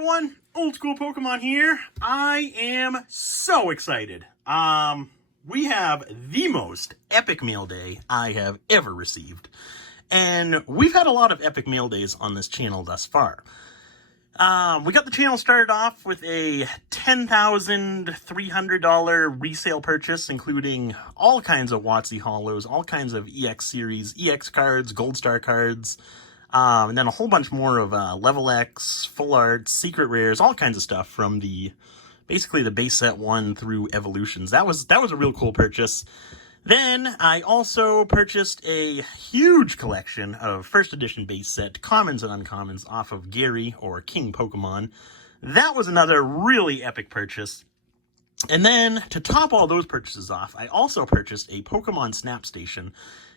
everyone, Old School Pokemon here. I am so excited. We have the most epic mail day I have ever received. And we've had a lot of epic mail days on this channel thus far. We got the channel started off with a $10,300 resale purchase, including all kinds of WotC Holos, all kinds of EX Series, EX cards, Gold Star cards, and then a whole bunch more of Level X, Full Arts, Secret Rares, all kinds of stuff from basically the base set 1 through Evolutions. That was a real cool purchase. Then I also purchased a huge collection of first edition base set commons and uncommons off of Gary or King Pokemon. That was another really epic purchase. And then to top all those purchases off, I also purchased a Pokemon Snap Station.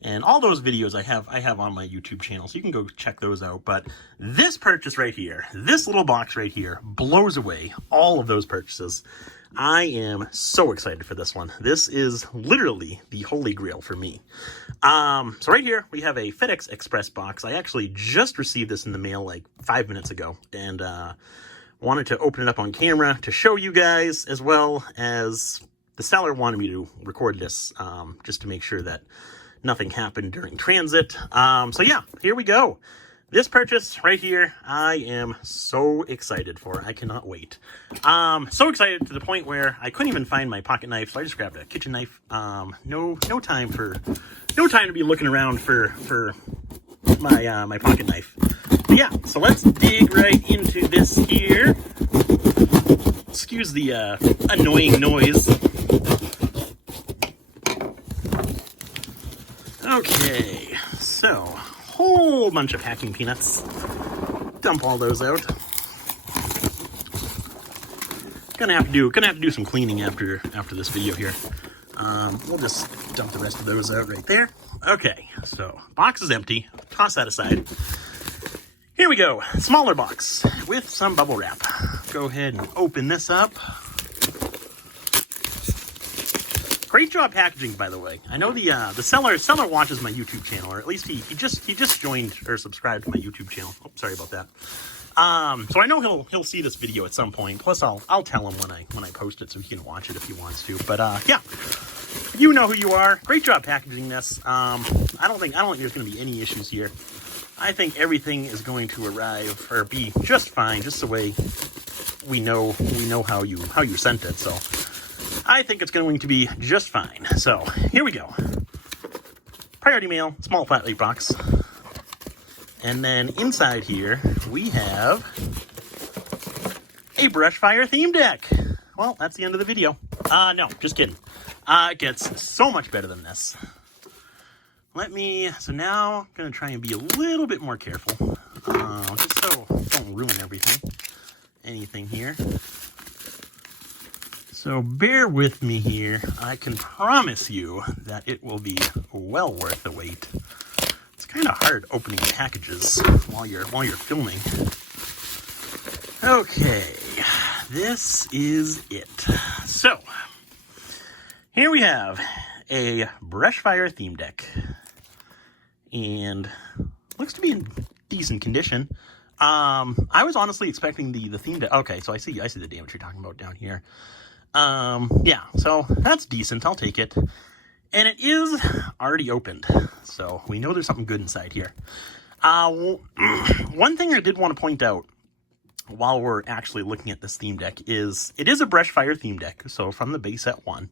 And all those videos I have on my YouTube channel, so you can go check those out. But this purchase right here, this little box right here, blows away all of those purchases. I am so excited for this one. This is literally the holy grail for me. So right here, we have a FedEx Express box. I actually just received this in the mail like 5 minutes ago, and wanted to open it up on camera to show you guys, as well as the seller wanted me to record this just to make sure that nothing happened during transit. So yeah, here we go. This purchase right here, I am so excited for. I cannot wait. So excited to the point where I couldn't even find my pocket knife, so I just grabbed a kitchen knife. No time to be looking around for my my pocket knife. But yeah, so let's dig right into this here. Excuse the annoying noise. Okay, so whole bunch of packing peanuts. Dump all those out. Gonna have to do some cleaning after this video here. We'll just dump the rest of those out right there. Okay, so box is empty. Toss that aside. Here we go. Smaller box with some bubble wrap. Go ahead and open this up. Great job packaging, by the way. I know the seller watches my YouTube channel, or at least he just joined or subscribed to my YouTube channel. Oh, sorry about that. So I know he'll see this video at some point. Plus, I'll tell him when I post it, so he can watch it if he wants to. But yeah, you know who you are. Great job packaging this. I don't think there's going to be any issues here. I think everything is going to arrive or be just fine, just the way we know how you sent it. So I think it's going to be just fine. So, here we go. Priority mail, small flat rate box. And then inside here, we have a Brushfire theme deck. Well, that's the end of the video. No, just kidding. It gets so much better than this. So now I'm going to try and be a little bit more careful. Just so I don't ruin anything here. So bear with me here. I can promise you that it will be well worth the wait. It's kind of hard opening packages while you're filming. Okay, this is it. So here we have a Brushfire theme deck, and looks to be in decent condition. I was honestly expecting the theme deck. Okay, so I see the damage you're talking about down here. Yeah, so that's decent. I'll take it. And it is already opened, so we know there's something good inside here. One thing I did want to point out while we're actually looking at this theme deck is it is a Brushfire theme deck, so from the base set 1.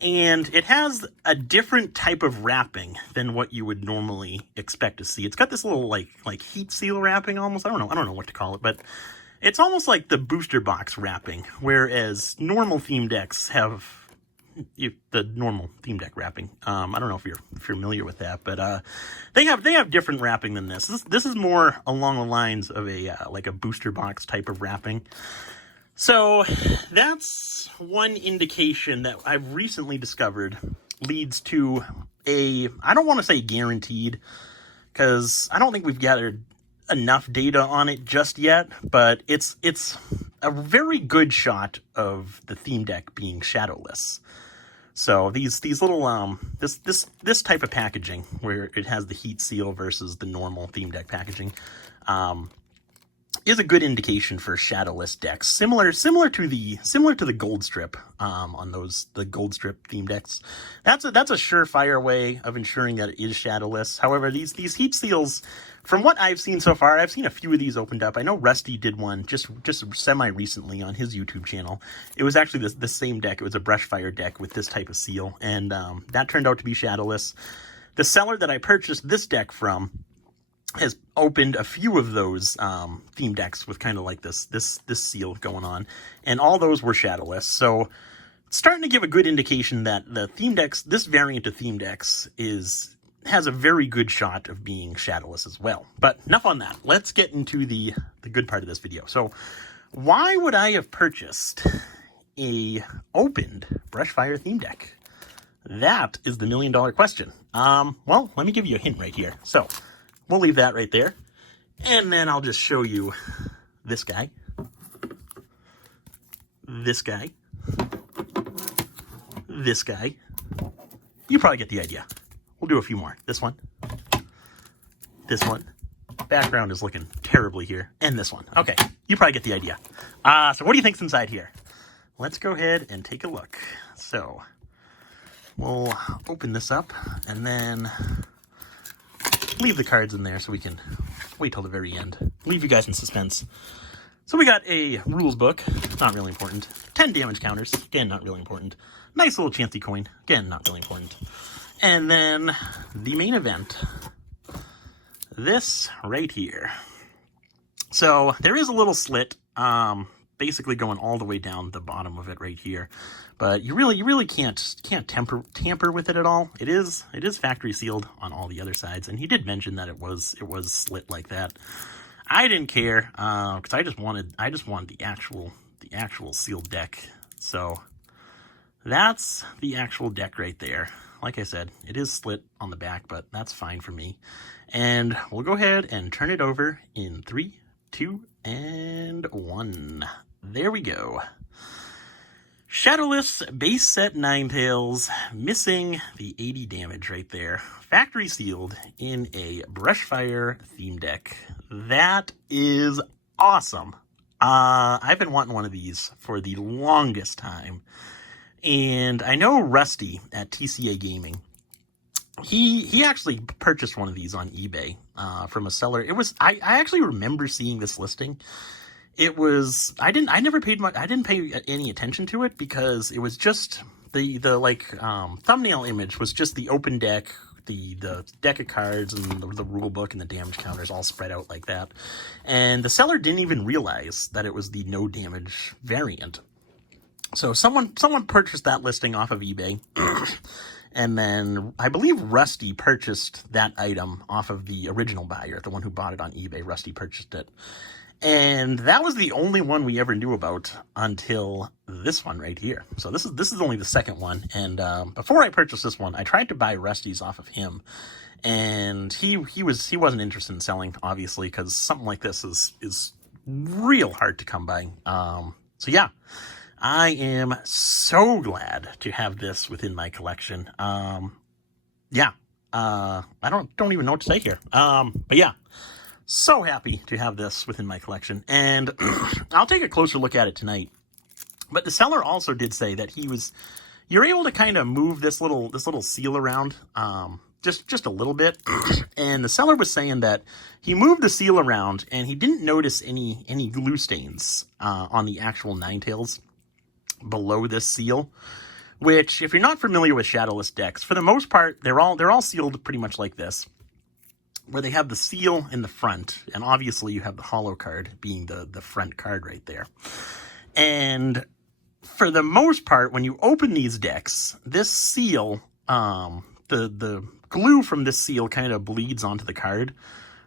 And it has a different type of wrapping than what you would normally expect to see. It's got this little like heat seal wrapping almost. I don't know what to call it, but it's almost like the booster box wrapping, whereas normal theme decks have the normal theme deck wrapping. I don't know if you're familiar with that, but they have different wrapping than this. This is more along the lines of like a booster box type of wrapping. So that's one indication that I've recently discovered leads to I don't want to say guaranteed, because I don't think we've gathered enough data on it just yet, but it's a very good shot of the theme deck being shadowless. So these little this type of packaging where it has the heat seal versus the normal theme deck packaging, is a good indication for shadowless decks, similar to the gold strip on the gold strip theme decks. That's a surefire way of ensuring that it is shadowless. However, these heat seals, from what I've seen so far, I've seen a few of these opened up. I know Rusty did one just semi recently on his YouTube channel. It was actually the same deck. It was a Brushfire deck with this type of seal, and that turned out to be shadowless. The seller that I purchased this deck from has opened a few of those theme decks with kind of like this seal going on, and all those were shadowless. So it's starting to give a good indication that the theme decks, this variant of theme decks, has a very good shot of being shadowless as well. But enough on that. Let's get into the good part of this video. So why would I have purchased a opened Brushfire theme deck? That is the $1 million question. Well, let me give you a hint right here. So we'll leave that right there. And then I'll just show you this guy. This guy. This guy. You probably get the idea. We'll do a few more. This one. This one. Background is looking terribly here. And this one. Okay. You probably get the idea. So what do you think's inside here? Let's go ahead and take a look. So we'll open this up and then leave the cards in there so we can wait till the very end. Leave you guys in suspense. So we got a rules book, not really important. 10 damage counters, again, not really important. Nice little Chansey coin, again, not really important. And then the main event, this right here. So there is a little slit, basically going all the way down the bottom of it right here. But you really can't tamper with it at all. It is factory sealed on all the other sides, and he did mention that it was slit like that. I didn't care because I just wanted the actual sealed deck. So that's the actual deck right there. Like I said, it is slit on the back, but that's fine for me. And we'll go ahead and turn it over in 3, 2, and 1. There we go. Shadowless base set Ninetales, missing the 80 damage right there. Factory sealed in a Brushfire theme deck. That is awesome. I've been wanting one of these for the longest time. And I know Rusty at TCA Gaming, he actually purchased one of these on eBay from a seller. I actually remember seeing this listing. I didn't pay any attention to it because it was just the thumbnail image was just the open deck, the deck of cards and the rule book and the damage counters all spread out like that. And the seller didn't even realize that it was the no damage variant. So someone purchased that listing off of eBay. And then I believe Rusty purchased that item off of the original buyer, the one who bought it on eBay. Rusty purchased it. And that was the only one we ever knew about until this one right here. So this is only the second one. And before I purchased this one, I tried to buy Rusty's off of him, and he wasn't interested in selling, obviously, because something like this is real hard to come by. So yeah, I am so glad to have this within my collection. Yeah, I don't even know what to say here. But yeah. So happy to have this within my collection, and I'll take a closer look at it tonight. But the seller also did say that you're able to kind of move this little seal around, just a little bit. And the seller was saying that he moved the seal around and he didn't notice any glue stains on the actual Ninetales below this seal. Which, if you're not familiar with shadowless decks, for the most part, they're all sealed pretty much like this, where they have the seal in the front, and obviously you have the hollow card being the front card right there. And for the most part, when you open these decks, this seal, the glue from this seal kind of bleeds onto the card.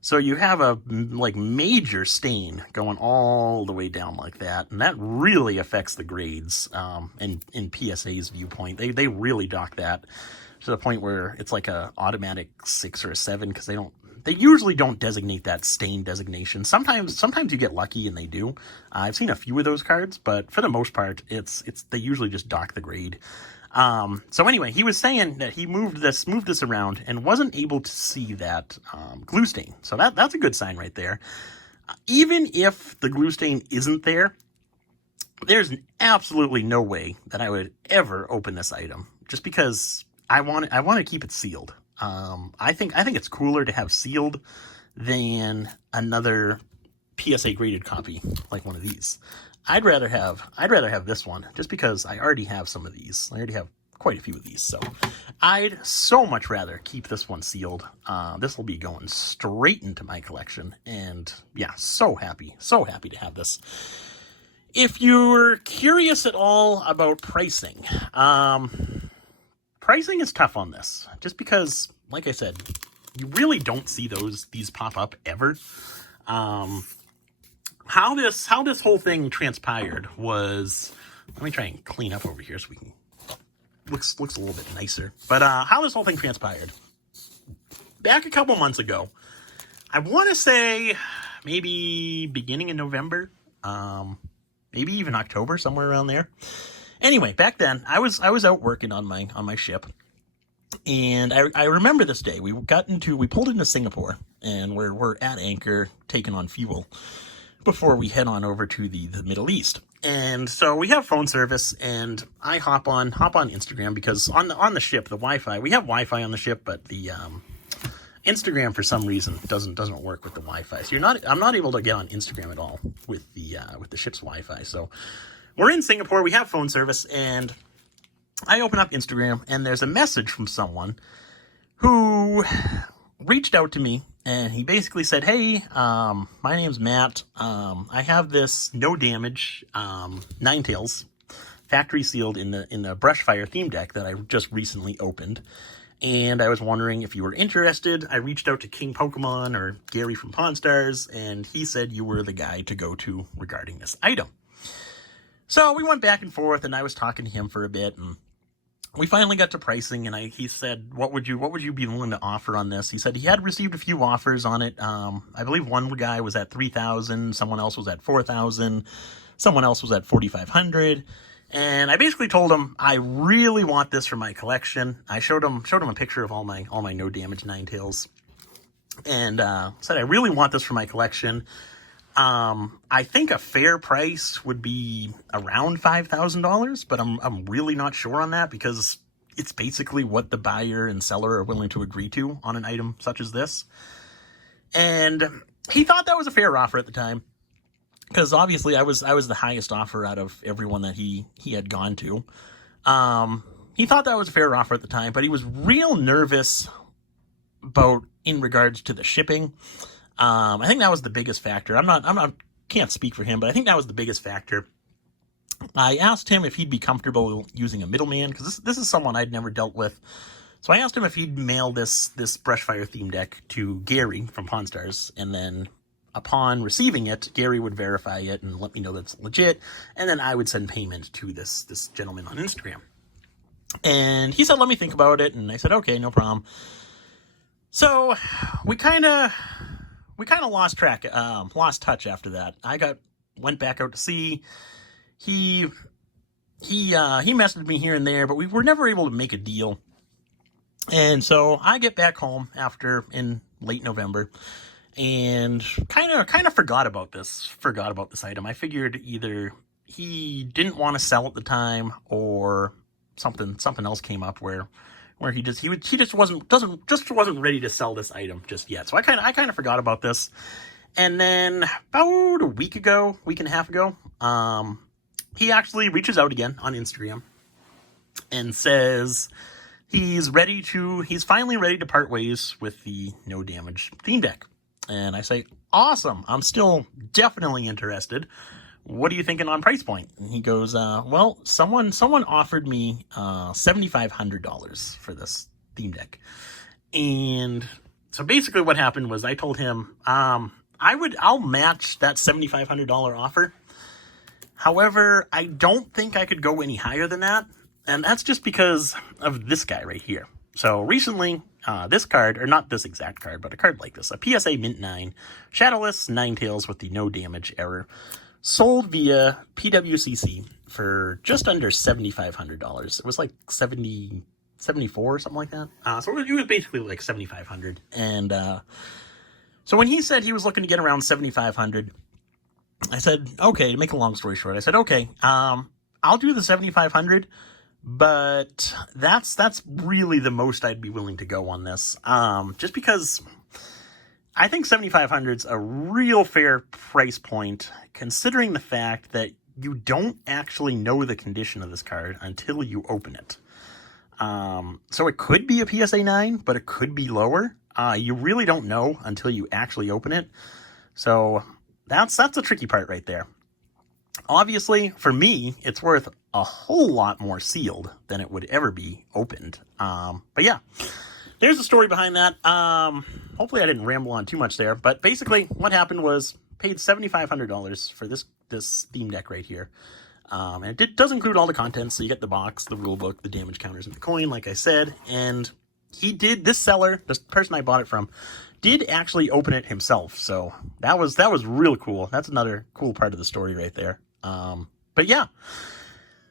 So you have a major stain going all the way down like that, and that really affects the grades. And in PSA's viewpoint, they really dock that to the point where it's like a automatic 6 or a 7, because they usually don't designate that stain designation. Sometimes you get lucky and they do. I've seen a few of those cards, but for the most part, they usually just dock the grade. So anyway, he was saying that he moved this around and wasn't able to see that glue stain. So that's a good sign right there. Even if the glue stain isn't there, there's absolutely no way that I would ever open this item, just because I want to keep it sealed. I think it's cooler to have sealed than another PSA graded copy like one of these. I'd rather have this one, just because I already have some of these. I already have quite a few of these, so I'd so much rather keep this one sealed. This will be going straight into my collection, and yeah, so happy to have this. If you're curious at all about pricing, pricing is tough on this, just because, like I said, you really don't see these pop up ever. How this whole thing transpired was, let me try and clean up over here so we can looks a little bit nicer. But how this whole thing transpired, back a couple months ago, I want to say maybe beginning of November, maybe even October, somewhere around there. Anyway, back then I was out working on my ship, and I remember this day. We pulled into Singapore, and we're at anchor taking on fuel before we head on over to the Middle East. And so we have phone service, and I hop on Instagram, because on the ship, the Wi-Fi, we have Wi-Fi on the ship, but the Instagram for some reason doesn't work with the Wi-Fi. So I'm not able to get on Instagram at all with the ship's Wi-Fi. So we're in Singapore, we have phone service, and I open up Instagram, and there's a message from someone who reached out to me, and he basically said, "Hey, my name's Matt. I have this no damage Ninetales factory sealed in the Brushfire theme deck that I just recently opened, and I was wondering if you were interested. I reached out to King Pokemon, or Gary from Pawn Stars, and he said you were the guy to go to regarding this item." So we went back and forth, and I was talking to him for a bit, and we finally got to pricing, and he said, what would you be willing to offer on this? He said he had received a few offers on it. I believe one guy was at $3,000, someone else was at $4,000, someone else was at $4,500. And I basically told him I really want this for my collection. I showed him a picture of all my no damage Ninetales, and said I really want this for my collection. I think a fair price would be around $5,000, but I'm really not sure on that, because it's basically what the buyer and seller are willing to agree to on an item such as this. And he thought that was a fair offer at the time, because obviously I was the highest offer out of everyone that he had gone to. He thought that was a fair offer at the time, but he was real nervous about in regards to the shipping. I think that was the biggest factor. Can't speak for him, but I think that was the biggest factor. I asked him if he'd be comfortable using a middleman, because this is someone I'd never dealt with. So I asked him if he'd mail this Brushfire theme deck to Gary from Pawn Stars, and then upon receiving it, Gary would verify it and let me know that's legit, and then I would send payment to this gentleman on Instagram. And he said, "Let me think about it," and I said, "Okay, no problem." So we kind of lost touch after that. Went back out to sea. He messaged me here and there, but we were never able to make a deal. And so I get back home in late November, and kind of forgot about this item. I figured either he didn't want to sell at the time, or something else came up where he just wasn't ready to sell this item just yet. So I kind of forgot about this. And then about a week and a half ago, he actually reaches out again on Instagram and says he's finally ready to part ways with the no damage theme deck. And I say, "Awesome. I'm still definitely interested. What are you thinking on price point?" And he goes, "Well, someone offered me $7,500 for this theme deck." And so basically what happened was I told him, I'll match that $7,500 offer. However, I don't think I could go any higher than that. And that's just because of this guy right here. So recently, this card, or not this exact card, but a card like this, a PSA Mint 9, Shadowless Ninetales with the no damage error, sold via PWCC for just under $7,500. It was like 74, something like that. So it was basically like $7,500. And So when he said he was looking to get around 7,500, I said, okay, to make a long story short, I said, okay, I'll do the 7,500, but that's really the most I'd be willing to go on this. Just because I think 7,500 is a real fair price point, considering the fact that you don't actually know the condition of this card until you open it. So it could be a PSA 9, but it could be lower. You really don't know until you actually open it. So that's the tricky part right there. Obviously, for me, it's worth a whole lot more sealed than it would ever be opened. But yeah, there's the story behind that. Hopefully I didn't ramble on too much there, but basically what happened was paid $7,500 for this theme deck right here. And it does include all the contents, so you get the box, the rule book, the damage counters, and the coin, like I said. And this seller, this person I bought it from, did actually open it himself. So that was real cool. That's another cool part of the story right there. But yeah,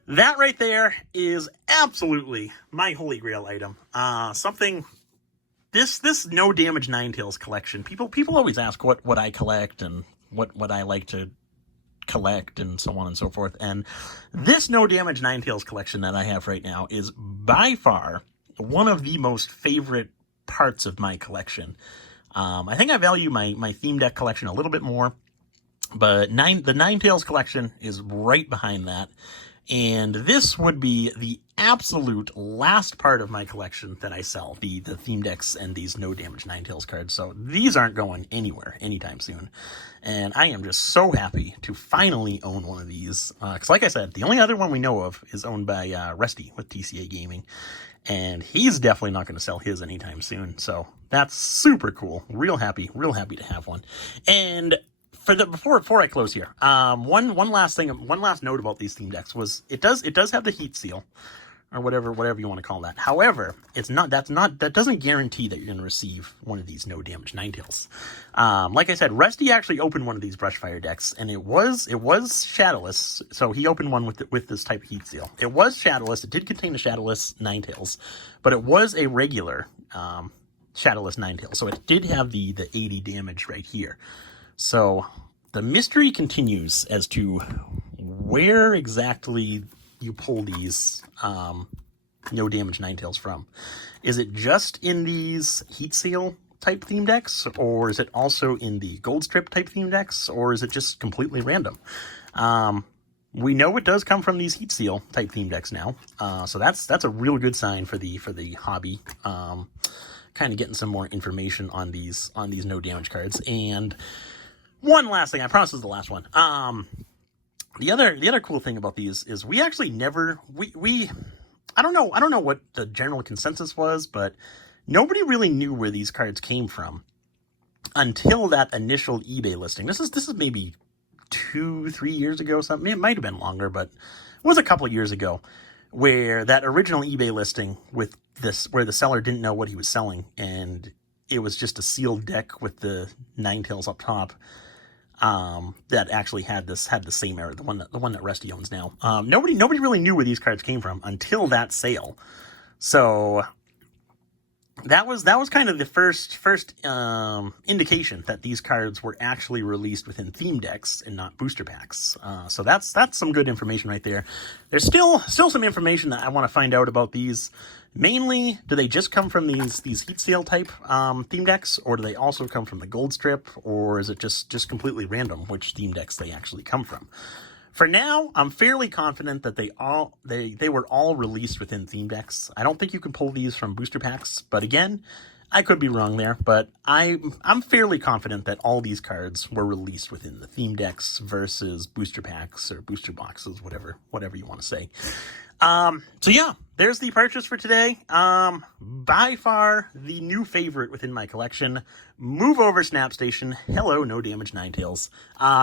that right there is absolutely my holy grail item. This no damage Ninetales collection. People always ask what I collect and what I like to collect and so on and so forth. And this no damage Ninetales collection that I have right now is by far one of the most favorite parts of my collection. I think I value my theme deck collection a little bit more, but the Ninetales collection is right behind that. And this would be the absolute last part of my collection that I sell, the theme decks and these no damage Ninetales cards. So these aren't going anywhere anytime soon. And I am just so happy to finally own one of these. Because like I said, the only other one we know of is owned by Rusty with TCA Gaming. And he's definitely not going to sell his anytime soon. So that's super cool. Real happy to have one. And before I close here, one last note about these theme decks was it does have the heat seal, or whatever you want to call that. However, that doesn't guarantee that you're going to receive one of these no damage Ninetales. Like I said, Rusty actually opened one of these Brushfire decks, and it was Shadowless. So he opened one with this type of heat seal. It was Shadowless. It did contain a Shadowless Ninetales, but it was a regular Shadowless Ninetales. So it did have the 80 damage right here. So the mystery continues as to where exactly you pull these no damage Ninetales from. Is it just in these heat seal type theme decks, or is it also in the gold strip type theme decks, or is it just completely random? We know it does come from these heat seal type theme decks now, so that's a real good sign for the hobby. Kind of getting some more information on these no damage cards. And one last thing, I promise this is the last one. The other cool thing about these is we actually never I don't know what the general consensus was, but nobody really knew where these cards came from until that initial eBay listing. This is maybe 2-3 years ago, something. It might have been longer, but it was a couple of years ago, where that original eBay listing with this, where the seller didn't know what he was selling, and it was just a sealed deck with the Ninetales up top. That actually had the same error, the one that Rusty owns now. Nobody really knew where these cards came from until that sale. So that was kind of the first indication that these cards were actually released within theme decks and not booster packs. So that's some good information right there. There's still some information that I want to find out about these. Mainly, do they just come from these heat seal type theme decks, or do they also come from the gold strip, or is it just completely random which theme decks they actually come from? For now, I'm fairly confident that they were all released within theme decks. I don't think you can pull these from booster packs, but again, I could be wrong there. But I'm fairly confident that all these cards were released within the theme decks versus booster packs or booster boxes, whatever you want to say. So yeah, there's the purchase for today. By far the new favorite within my collection. Move over SnapStation. Hello, No Damage Ninetales.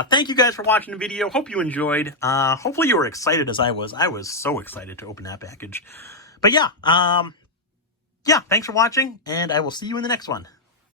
Thank you guys for watching the video. Hope you enjoyed. Hopefully you were excited as I was. I was so excited to open that package. But yeah, thanks for watching, and I will see you in the next one.